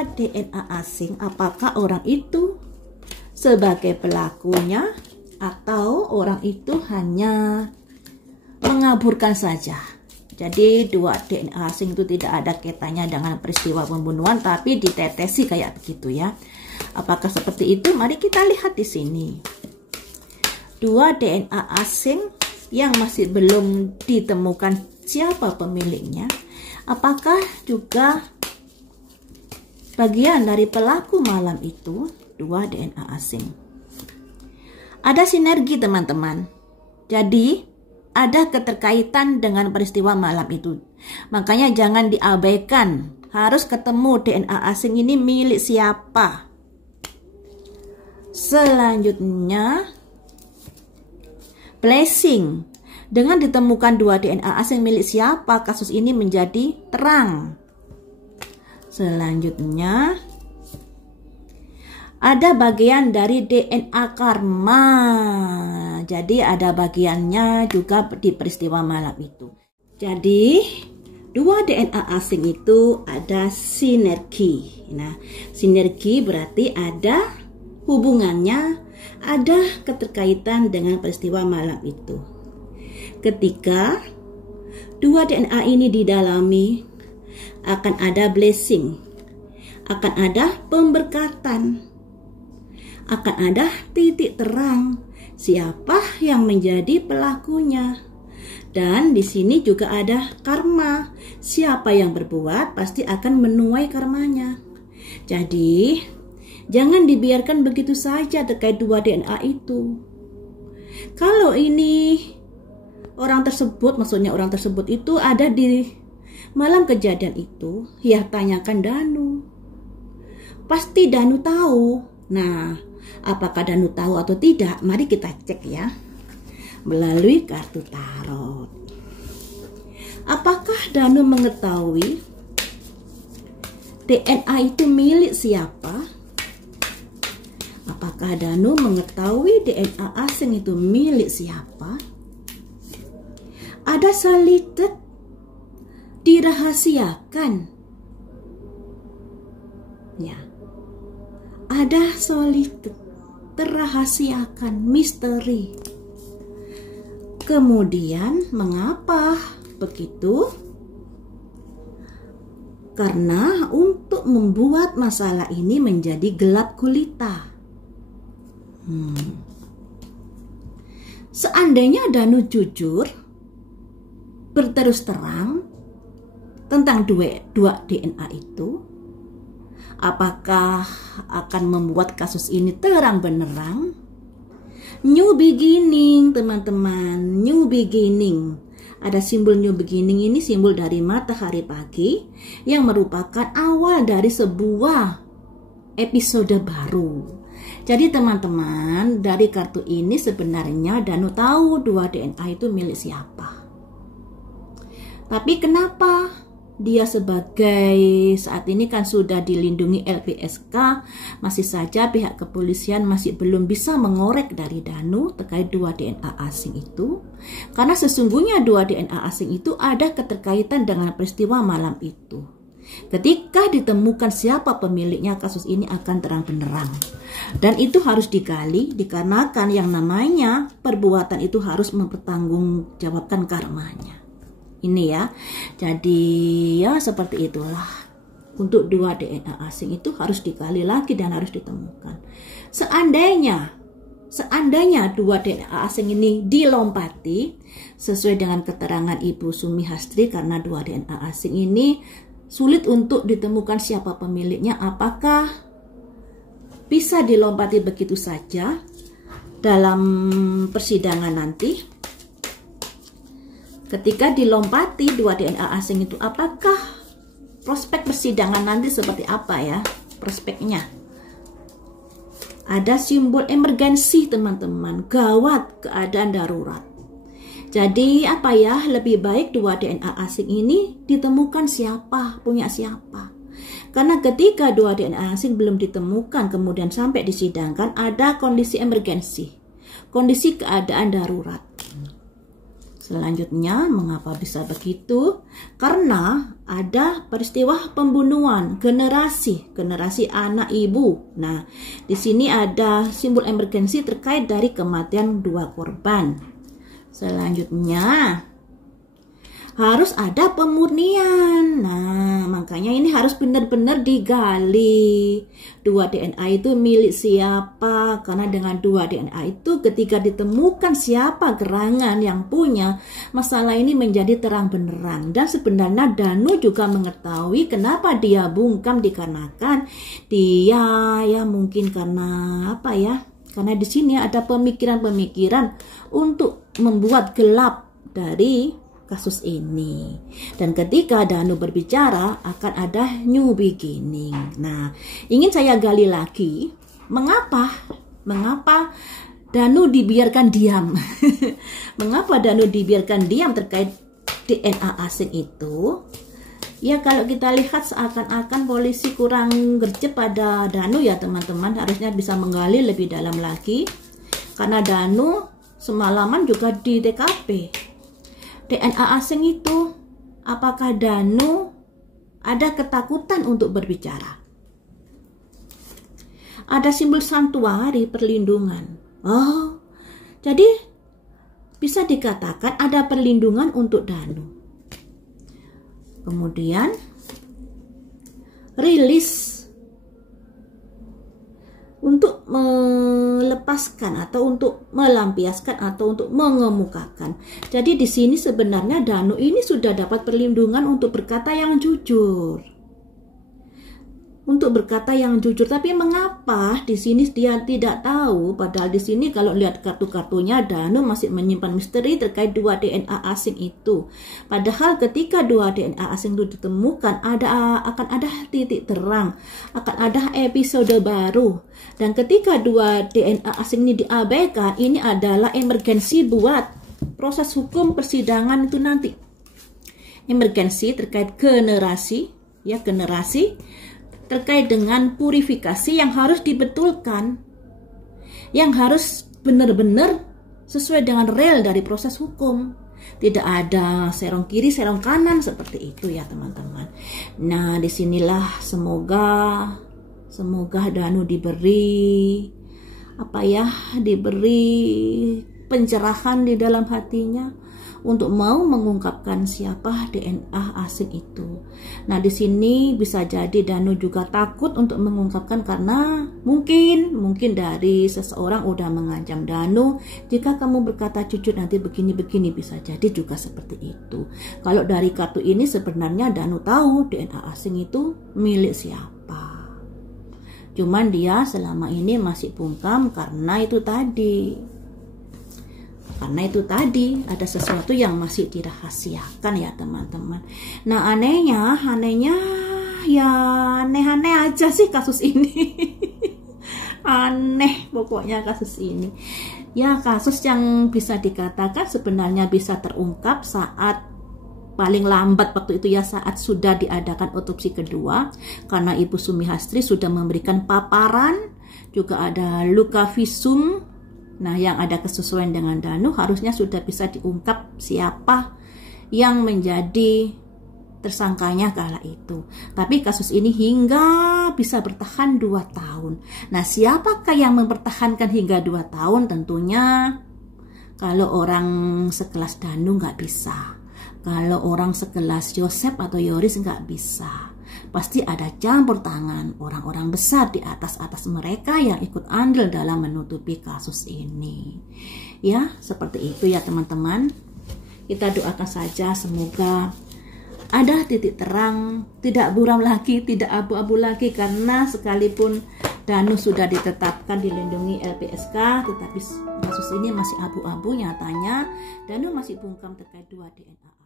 dua DNA asing, apakah orang itu sebagai pelakunya atau orang itu hanya mengaburkan saja. Jadi dua DNA asing itu tidak ada kaitannya dengan peristiwa pembunuhan, tapi ditetesi kayak begitu ya. Apakah seperti itu? Mari kita lihat di sini. Dua DNA asing yang masih belum ditemukan siapa pemiliknya, apakah juga bagian dari pelaku malam itu dua DNA asing? Ada sinergi teman-teman. Jadi ada keterkaitan dengan peristiwa malam itu. Makanya jangan diabaikan. Harus ketemu DNA asing ini milik siapa. Selanjutnya, blessing. Dengan ditemukan dua DNA asing milik siapa, kasus ini menjadi terang. Selanjutnya, ada bagian dari DNA karma. Jadi ada bagiannya juga di peristiwa malam itu. Jadi dua DNA asing itu ada sinergi. Nah, sinergi berarti ada hubungannya, ada keterkaitan dengan peristiwa malam itu. Ketika dua DNA ini didalami, akan ada blessing, akan ada pemberkatan, akan ada titik terang siapa yang menjadi pelakunya. Dan di sini juga ada karma. Siapa yang berbuat pasti akan menuai karmanya. Jadi jangan dibiarkan begitu saja terkait dua DNA itu. Kalau ini orang tersebut, maksudnya orang tersebut itu ada di malam kejadian itu, ya tanyakan Danu. Pasti Danu tahu. Nah, apakah Danu tahu atau tidak? Mari kita cek ya melalui kartu tarot. Apakah Danu mengetahui DNA itu milik siapa? Apakah Danu mengetahui DNA asing itu milik siapa? Ada solided dirahasiakan. Ya. Ada solided terrahasiakan, misteri. Kemudian mengapa begitu? Karena untuk membuat masalah ini menjadi gelap gulita. Seandainya Danu jujur, berterus terang tentang dua DNA itu, apakah akan membuat kasus ini terang benderang? New beginning teman-teman, new beginning. Ada simbol new beginning, ini simbol dari matahari pagi yang merupakan awal dari sebuah episode baru. Jadi teman-teman, dari kartu ini sebenarnya Danu tahu dua DNA itu milik siapa. Tapi kenapa dia sebagai saat ini kan sudah dilindungi LPSK, masih saja pihak kepolisian masih belum bisa mengorek dari Danu terkait dua DNA asing itu? Karena sesungguhnya dua DNA asing itu ada keterkaitan dengan peristiwa malam itu. Ketika ditemukan siapa pemiliknya, kasus ini akan terang benderang. Dan itu harus digali dikarenakan yang namanya perbuatan itu harus mempertanggungjawabkan karmanya. Ini ya, jadi ya seperti itulah. Untuk dua DNA asing itu harus digali lagi dan harus ditemukan. Seandainya dua DNA asing ini dilompati sesuai dengan keterangan Ibu Sumi Hastri, karena dua DNA asing ini sulit untuk ditemukan siapa pemiliknya, apakah bisa dilompati begitu saja dalam persidangan nanti? Ketika dilompati dua DNA asing itu, apakah prospek persidangan nanti seperti apa ya prospeknya? Ada simbol emergensi teman-teman, gawat, keadaan darurat. Jadi apa ya, lebih baik dua DNA asing ini ditemukan siapa, punya siapa. Karena ketika dua DNA asing belum ditemukan kemudian sampai disidangkan, ada kondisi emergensi, kondisi keadaan darurat. Selanjutnya, mengapa bisa begitu? Karena ada peristiwa pembunuhan generasi anak ibu. Nah, di sini ada simbol emergensi terkait dari kematian 2 korban. Selanjutnya, harus ada pemurnian. Nah, makanya ini harus benar-benar digali. 2 DNA itu milik siapa? Karena dengan 2 DNA itu ketika ditemukan siapa gerangan yang punya, masalah ini menjadi terang benderang. Dan sebenarnya Danu juga mengetahui kenapa dia bungkam, dikarenakan dia ya mungkin karena apa ya? Karena di sini ada pemikiran-pemikiran untuk membuat gelap dari kasus ini. Dan ketika Danu berbicara akan ada new beginning. Nah, ingin saya gali lagi, mengapa Danu dibiarkan diam? Mengapa Danu dibiarkan diam terkait DNA asing itu? Ya, kalau kita lihat seakan-akan polisi kurang gercep pada Danu ya teman-teman, harusnya bisa menggali lebih dalam lagi. Karena Danu semalaman juga di TKP. DNA asing itu, apakah Danu ada ketakutan untuk berbicara? Ada simbol santuari perlindungan. Oh, jadi bisa dikatakan ada perlindungan untuk Danu. Kemudian, rilis untuk melepaskan atau untuk melampiaskan atau untuk mengemukakan. Jadi di sini sebenarnya Danu ini sudah dapat perlindungan untuk berkata yang jujur. Untuk berkata yang jujur, tapi mengapa di sini dia tidak tahu? Padahal di sini kalau lihat kartu-kartunya Danu masih menyimpan misteri terkait 2 DNA asing itu. Padahal ketika 2 DNA asing itu ditemukan akan ada titik terang, akan ada episode baru. Dan ketika 2 DNA asing ini diabaikan, ini adalah emergensi buat proses hukum persidangan itu nanti. Emergensi terkait generasi terkait dengan purifikasi yang harus dibetulkan, yang harus benar-benar sesuai dengan real dari proses hukum. Tidak ada serong kiri, serong kanan seperti itu ya teman-teman. Nah, disinilah semoga Danu diberi pencerahan di dalam hatinya untuk mau mengungkapkan siapa DNA asing itu. Nah, di sini bisa jadi Danu juga takut untuk mengungkapkan karena mungkin dari seseorang udah mengancam Danu, jika kamu berkata jujur nanti begini-begini, bisa jadi juga seperti itu. Kalau dari kartu ini sebenarnya Danu tahu DNA asing itu milik siapa. Cuman dia selama ini masih bungkam karena itu tadi ada sesuatu yang masih dirahasiakan ya teman-teman. Nah, anehnya ya aneh-aneh aja sih kasus ini. Aneh pokoknya kasus ini. Ya, kasus yang bisa dikatakan sebenarnya bisa terungkap saat paling lambat waktu itu ya, saat sudah diadakan otopsi kedua, karena Ibu Sumihastri sudah memberikan paparan, juga ada luka visum. Nah, yang ada kesesuaian dengan Danu harusnya sudah bisa diungkap siapa yang menjadi tersangkanya kala itu. Tapi kasus ini hingga bisa bertahan 2 tahun. Nah, siapakah yang mempertahankan hingga 2 tahun? Tentunya kalau orang sekelas Danu nggak bisa. Kalau orang sekelas Yosep atau Yoris nggak bisa. Pasti ada campur tangan orang-orang besar di atas mereka yang ikut andil dalam menutupi kasus ini. Ya, seperti itu ya teman-teman. Kita doakan saja semoga ada titik terang, tidak buram lagi, tidak abu-abu lagi, karena sekalipun Danu sudah ditetapkan dilindungi LPSK, tetapi kasus ini masih abu-abu. Nyatanya Danu masih bungkam terkait 2 DNA.